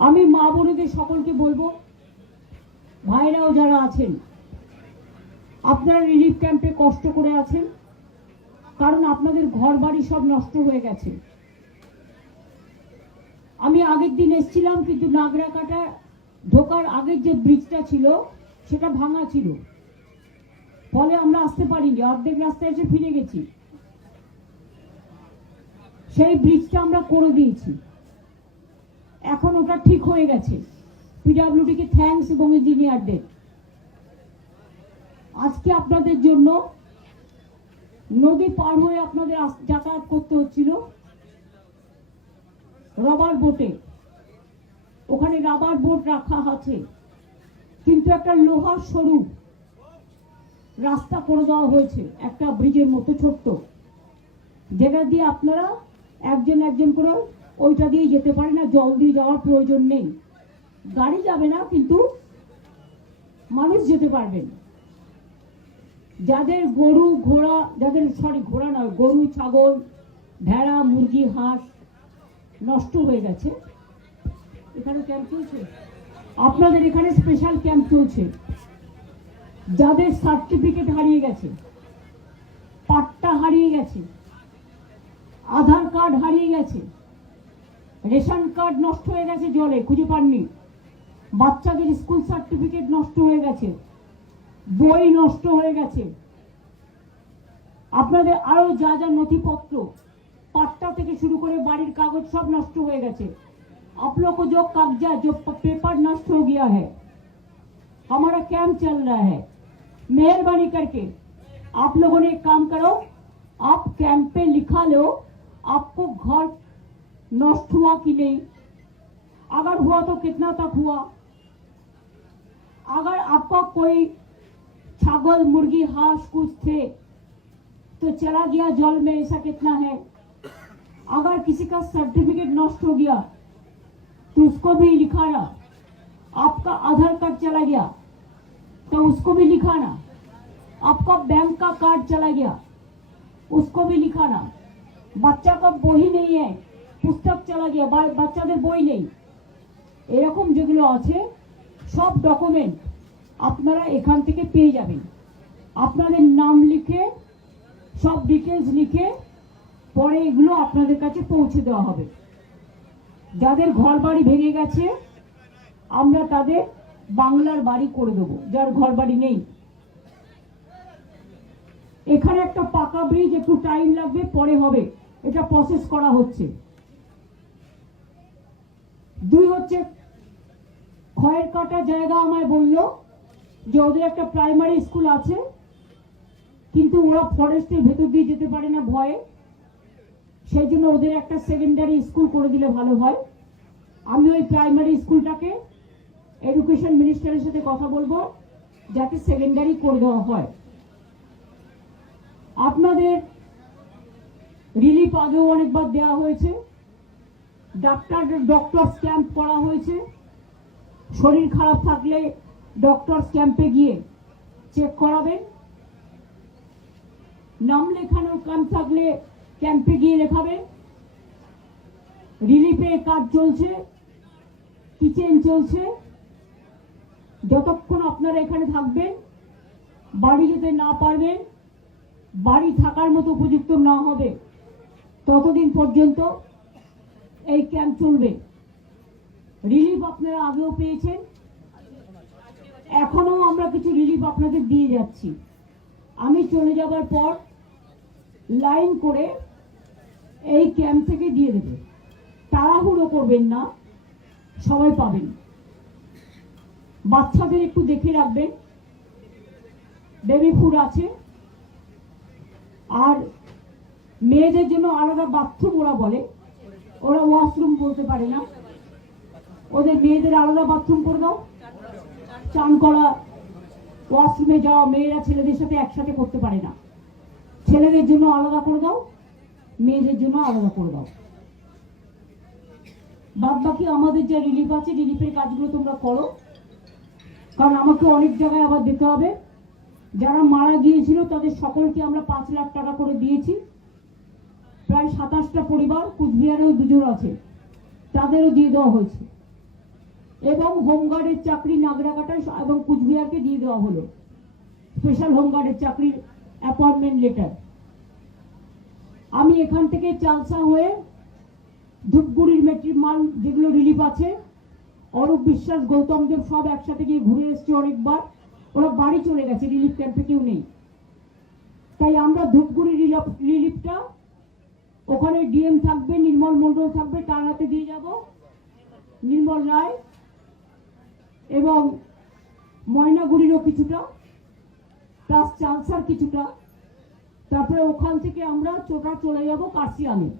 আমি মা বোনেদের সকলকে বলব, ভাইরাও যারা আছেন, আপনারা রিলিফ ক্যাম্পে কষ্ট করে আছেন, কারণ আপনাদের ঘর বাড়ি সব নষ্ট হয়ে গেছে। আমি আগের দিন এসেছিলাম, কিন্তু নাগরাকাটা ঢোকার আগের যে ব্রিজটা ছিল, সেটা ভাঙা ছিল। ফলে আমরা আসতে পারিনি, অর্ধেক রাস্তায় এসে ফিরে গেছি। সেই ব্রিজটা আমরা করে দিয়েছি। এখন ওটা ঠিক হয়ে গেছে। পিডাব্লিউডিকে থ্যাঙ্কস এবং ইঞ্জিনিয়ারদের আজকে আপনাদের জন্য নদী পার হয়ে আপনাদের যাতায়াত করতে হচ্ছিল রবার বোটে ওখানে রাবার বোট রাখা আছে। কিন্তু একটা লোহার সরু রাস্তা করে দেওয়া হয়েছে, একটা ব্রিজের মতো ছোট্ট। যেটা দিয়ে আপনারা একজন একজন করে ওইটা দিয়ে যেতে পারে না, জল দিয়ে যাওয়ার প্রয়োজন নেই। গাড়ি যাবে না, কিন্তু মানুষ যেতে পারবেন যাদের গরু, ঘোড়া, যাদের সরি ঘোড়া নয়, গরু, ছাগল, ভেড়া, মুরগি, হাঁস নষ্ট হয়ে গেছে। এখানে ক্যাম্প চলছে? আপনাদের এখানে স্পেশাল ক্যাম্প চলছে। যাদের সার্টিফিকেট হারিয়ে গেছে, পাট্টা হারিয়ে গেছে, আধার কার্ড হারিয়ে গেছে রেশন কার্ড নষ্ট হয়ে গেছে জলে খুঁজে পাননি বাচ্চাদের স্কুল সার্টিফিকেট নষ্ট হয়ে গেছে বই নষ্ট হয়ে গেছে আপনাদের আরো যা যা নথিপত্র পাট্টা থেকে শুরু করে বাড়ির কাগজ সব নষ্ট হয়ে গেছে आप लोग को जो कब्जा जो प- पेपर नष्ट हो गया है हमारा कैंप चल रहा है मेहरबानी करके आप लोगों ने एक काम करो आप कैंप पे लिखा लो आपको घर नष्ट हुआ कि नहीं? अगर हुआ तो कितना तक हुआ? अगर आपका कोई छागल, मुर्गी, हाँस कुछ थे तो चला गया जल में, ऐसा कितना है? अगर किसी का सर्टिफिकेट नष्ट हो गया तो उसको भी लिखाना आपका आधार कार्ड चला गया तो उसको भी लिखाना आपका बैंक का कार्ड चला गया, उसको भी लिखाना बच्चा का वो ही नहीं है। পুস্তক চালা গিয়া বাচ্চাদের বই নেই। এরকম যেগুলো আছে, সব ডকুমেন্ট আপনারা এখান থেকে পেয়ে যাবেন। আপনাদের নাম লিখে, সব ডিটেলস লিখে, পরে এগুলো আপনাদের কাছে পৌঁছে দেওয়া হবে। যাদের ঘর বাড়ি ভেঙে গেছে, আমরা তাদের বাংলার বাড়ি করে দেবো, যার ঘর বাড়ি নেই। এখানে একটা পাকা ব্রিজ একটু টাইম লাগবে, পরে হবে। এটা প্রসেস করা হচ্ছে। দুই হচ্ছে খয়ের কাটা জায়গা আমায় বলল যে ওদের একটা প্রাইমারি স্কুল আছে, কিন্তু ওরা ফরেস্টের ভেতর দিয়ে যেতে পারে না ভয়ে। সেই জন্য ওদের একটা সেকেন্ডারি স্কুল করে দিলে ভালো হয়। আমি ওই প্রাইমারি স্কুলটাকে এডুকেশন মিনিস্টারের সাথে কথা বলব, যাতে সেকেন্ডারি করে দেওয়া হয়। আপনাদের রিলিফ আগেও অনেকবার দেওয়া হয়েছে। ডাক্তার ডক্টর ক্যাম্প করা হয়েছে। শরীর খারাপ থাকলে ডক্টর ক্যাম্পে গিয়ে চেক করাবেন। নাম লেখানোর কাম থাকলে ক্যাম্পে গিয়ে লেখাবেন। রিলিফে কাজ চলছে কিচেন চলছে। যতক্ষণ আপনারা এখানে থাকবেন, বাড়ি যেতে না পারবেন, বাড়ি থাকার মতো উপযুক্ত না হবে, ততদিন পর্যন্ত এই ক্যাম্প চলবে। রিলিফ আপনারা আগেও পেয়েছেন। এখনও আমরা কিছু রিলিফ আপনাদের দিয়ে যাচ্ছি। আমি চলে যাবার পর লাইন করে এই ক্যাম্প থেকে দিয়ে দেবে। তাড়াহুড়ো করবেন না, সবাই পাবেন। বাচ্চাদের একটু দেখে রাখবেন। বেবি ফুড আছে। আর মেয়েদের জন্য আলাদা বাথরুম ওরা বলে। ওরা ওয়াশরুম বলতে পারে না। ওদের মেয়েদের আলাদা বাথরুম করে দাও। চান করা ওয়াশরুমে যাওয়া মেয়েরা ছেলেদের সাথে একসাথে করতে পারে না। ছেলেদের জন্য আলাদা করে দাও, মেয়েদের জন্য আলাদা করে দাও। বাদ বাকি আমাদের যে রিলিফ আছে রিলিফের কাজগুলো তোমরা করো। কারণ আমাকে অনেক জায়গায় আবার দিতে হবে। যারা মারা গিয়েছিল, তাদের সকলকে আমরা পাঁচ লাখ টাকা করে দিয়েছি। প্রায় সাতাশটা পরিবার কুচবিহারেও দুজন আছে। তাদেরও দিয়ে দেওয়া হয়েছে। এবং হোমগার্ডের চাকরি নাগরাকাটায় এবং কুচবিহারকে দিয়ে দেওয়া হলো। স্পেশাল হোমগার্ডের চাকরির অ্যাপয়েন্টমেন্ট লেটার। আমি এখান থেকে চালসা হয়ে ধূপগুড়ির মেট্রিক মাল যেগুলো রিলিফ আছে, অরূপ বিশ্বাস, গৌতম দেব সব একসাথে গিয়ে ঘুরে এসছে অনেকবার। ওরা বাড়ি চলে গেছে, রিলিফ ক্যাম্পে কেউ নেই। তাই আমরা ধূপগুড়ি রিলিফ- রিলিফটা ওখানে ডিএম থাকবে, নির্মল মন্ডল থাকবে, তার হাতে দিয়ে যাব। নির্মল রায় এবং ময়নাগুড়িরও কিছুটা প্লাস চালসার কিছুটা। তারপরে ওখান থেকে আমরা চোটা চলে যাব কার্সিয়ামে